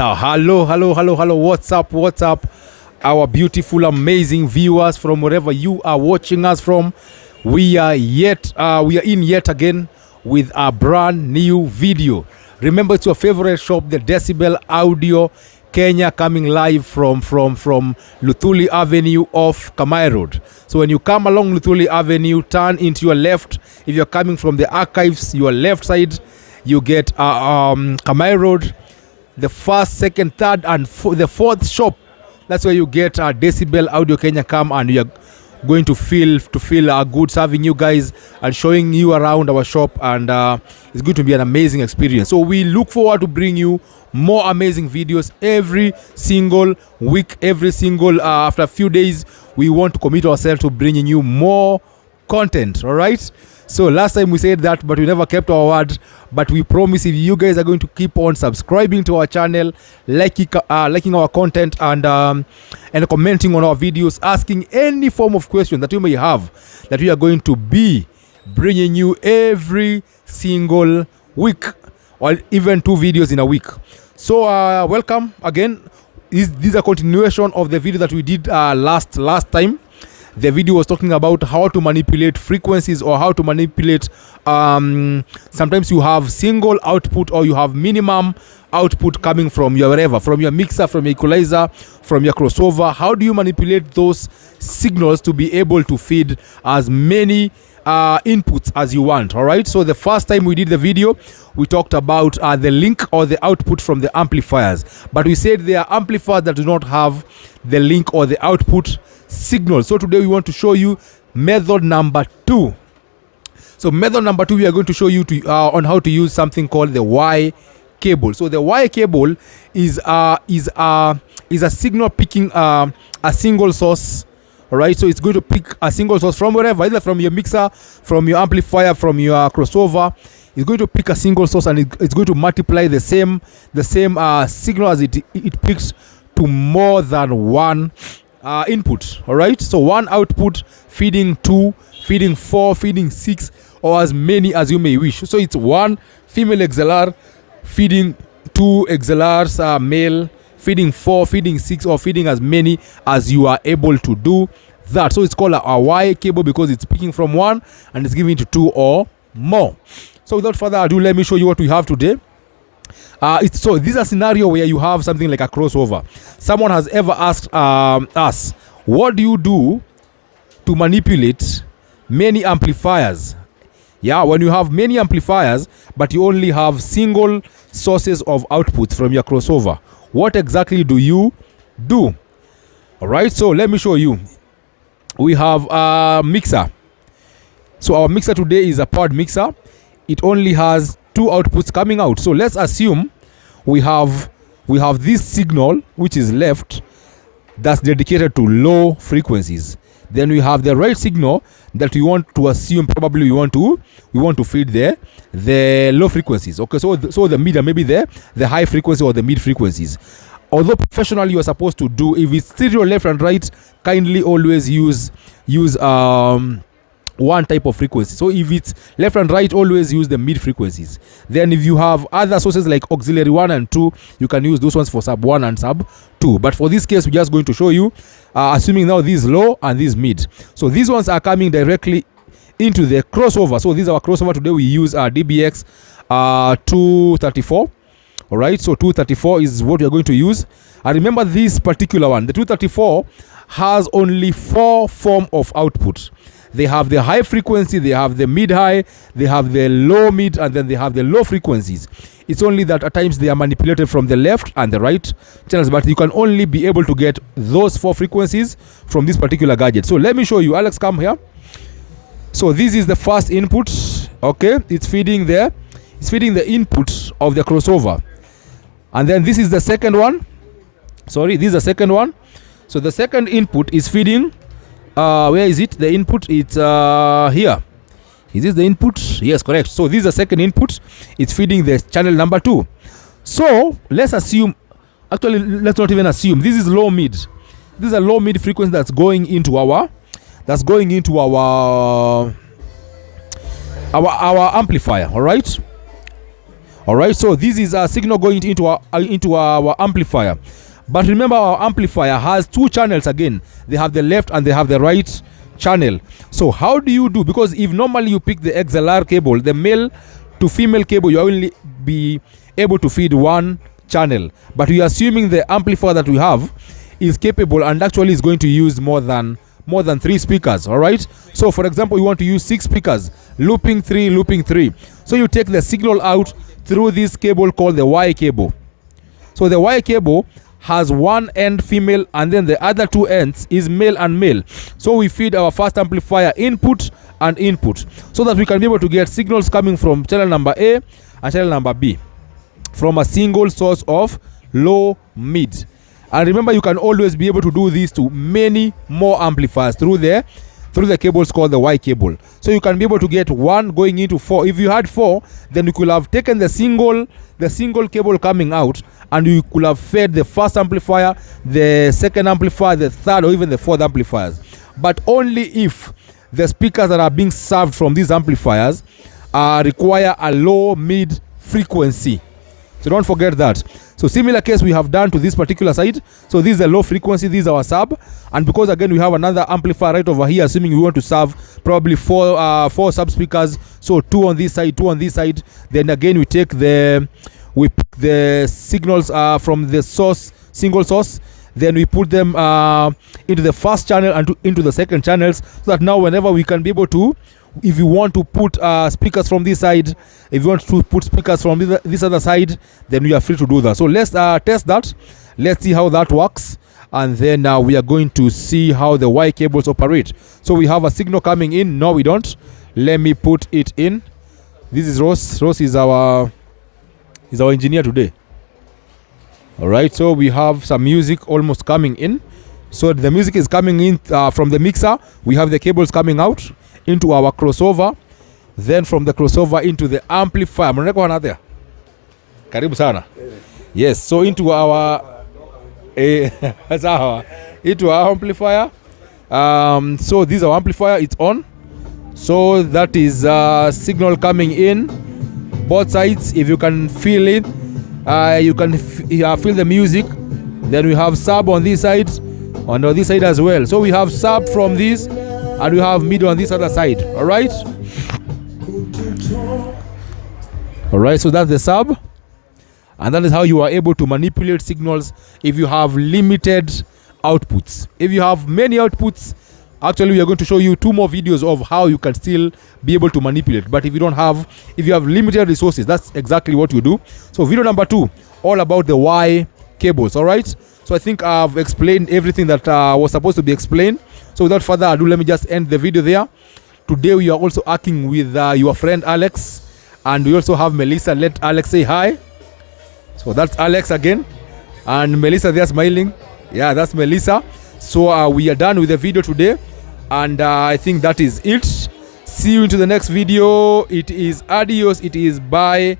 So hello, what's up, our beautiful, amazing viewers from wherever you are watching us from. We are in yet again with a brand new video. Remember, it's your favorite shop, the Decibel Audio Kenya, coming live from Luthuli Avenue off Kamae Road. So when you come along Luthuli Avenue, turn into your left. If you're coming from the archives, your left side, you get Kamae Road. The first, second, third, and the fourth shop, that's where you get Decibel Audio Kenya come, and we are going to feel good serving you guys and showing you around our shop, and it's going to be an amazing experience. So we look forward to bring you more amazing videos every single week, after a few days. We want to commit ourselves to bringing you more content. All right. So last time we said that, but we never kept our word. But we promise, if you guys are going to keep on subscribing to our channel, liking our content, and commenting on our videos, asking any form of question that you may have, that we are going to be bringing you every single week, or even 2 videos in a week. So welcome again. This is a continuation of the video that we did last time. The video was talking about how to manipulate frequencies, or how to manipulate sometimes you have single output, or you have minimum output coming from your wherever, from your mixer, from your equalizer, from your crossover. How do you manipulate those signals to be able to feed as many inputs as you want? All right. So the first time we did the video, we talked about the link or the output from the amplifiers, but we said there are amplifiers that do not have the link or the output signal. So today we want to show you method number 2. So method number 2, we are going to show you on how to use something called the Y cable. So the Y cable is a signal picking a single source. All right, so it's going to pick a single source from wherever, either from your mixer, from your amplifier, from your crossover. It's going to pick a single source, and it's going to multiply the same signal as it picks to more than one input. All right, so one output feeding 2, feeding 4, feeding 6, or as many as you may wish. So it's one female XLR feeding 2 XLRs male, feeding 4, feeding 6, or feeding as many as you are able to do that. So it's called a Y cable because it's picking from one and it's giving to 2 or more. So without further ado, let me show you what we have today. This is a scenario where you have something like a crossover. Someone has ever asked us, what do you do to manipulate many amplifiers? Yeah, when you have many amplifiers, but you only have single sources of output from your crossover, what exactly do you do? All right, so let me show you. We have a mixer. So our mixer today is a powered mixer. It only has 2 outputs coming out. So let's assume we have this signal which is left, that's dedicated to low frequencies. Then we have the right signal that we want to assume probably we want to feed the low frequencies. Okay, so the mid, and maybe the high frequency or the mid frequencies. Although professionally you are supposed to do, if it's stereo left and right, kindly always use one type of frequency. So if it's left and right, always use the mid frequencies. Then if you have other sources like auxiliary 1 and 2, you can use those ones for sub 1 and sub 2. But for this case, we're just going to show you, assuming now this low and this mid. So these ones are coming directly into the crossover. So this is our crossover today. We use our DBX 234. All right, so 234 is what we are going to use. And remember this particular one, the 234 has only 4 forms of output. They have the high frequency, they have the mid-high, they have the low-mid, and then they have the low frequencies. It's only that at times they are manipulated from the left and the right channels, but you can only be able to get those 4 frequencies from this particular gadget. So let me show you. Alex, come here. So this is the first input. Okay, it's feeding the input of the crossover. And then this is the second one. Sorry, this is the second one. So the second input is feeding, where is it? The input, it's here. Is this the input? Yes, correct. So this is the second input. It's feeding the channel number 2. So let's assume, actually let's not even assume, this is low mid. This is a low mid frequency that's going into our amplifier. All right. All right, so this is a signal going into our amplifier. But remember, our amplifier has 2 channels again. They have the left and they have the right channel. So how do you do? Because if normally you pick the XLR cable, the male to female cable, you only be able to feed 1 channel. But we are assuming the amplifier that we have is capable and actually is going to use more than 3 speakers. All right, so for example, you want to use 6 speakers, looping 3. So you take the signal out through this cable called the Y cable. So the Y cable has 1 end female and then the other 2 ends is male and male. So we feed our first amplifier input and input so that we can be able to get signals coming from channel number A and channel number B from a single source of low mid. And remember, you can always be able to do this to many more amplifiers through the cables called the Y cable. So you can be able to get 1 going into 4. If you had 4, then you could have taken the single cable coming out and you could have fed the first amplifier, the second amplifier, the third, or even the fourth amplifiers. But only if the speakers that are being served from these amplifiers require a low mid frequency. So don't forget that. So similar case we have done to this particular side. So this is a low frequency, this is our sub. And because again we have another amplifier right over here, assuming we want to serve probably 4 sub speakers. So 2 on this side, 2 on this side. Then again we take the signals from the source, single source. Then we put them into the first channel and into the second channels, so that now whenever we can be able to, if you want to put speakers from this side, if you want to put speakers from this other side, then we are free to do that. So let's test that. Let's see how that works. And then we are going to see how the Y cables operate. So we have a signal coming in. No, we don't. Let me put it in. This is Ross. Ross is our engineer today. All right. So we have some music almost coming in. So the music is coming in from the mixer. We have the cables coming out into our crossover, then from the crossover into the amplifier. There. Karibu sana. Yes, so into our amplifier. So this is our amplifier, it's on. So that is signal coming in both sides. If you can feel it, you can feel the music. Then we have sub on this side, on this side as well. So we have sub from this, and we have mid on this other side. All right, so that's the sub, and that is how you are able to manipulate signals if you have limited outputs. If you have many outputs, actually we are going to show you 2 more videos of how you can still be able to manipulate. But if you have limited resources, that's exactly what you do. So video number 2, all about the Y cables. All right, so I think I've explained everything that was supposed to be explained. So without further ado, let me just end the video there. Today we are also working with your friend Alex, and we also have Melissa. Let Alex say hi. So that's Alex again, and Melissa there smiling. Yeah, that's Melissa. So we are done with the video today, and I think that is it. See you into the next video. It is adios. It is bye.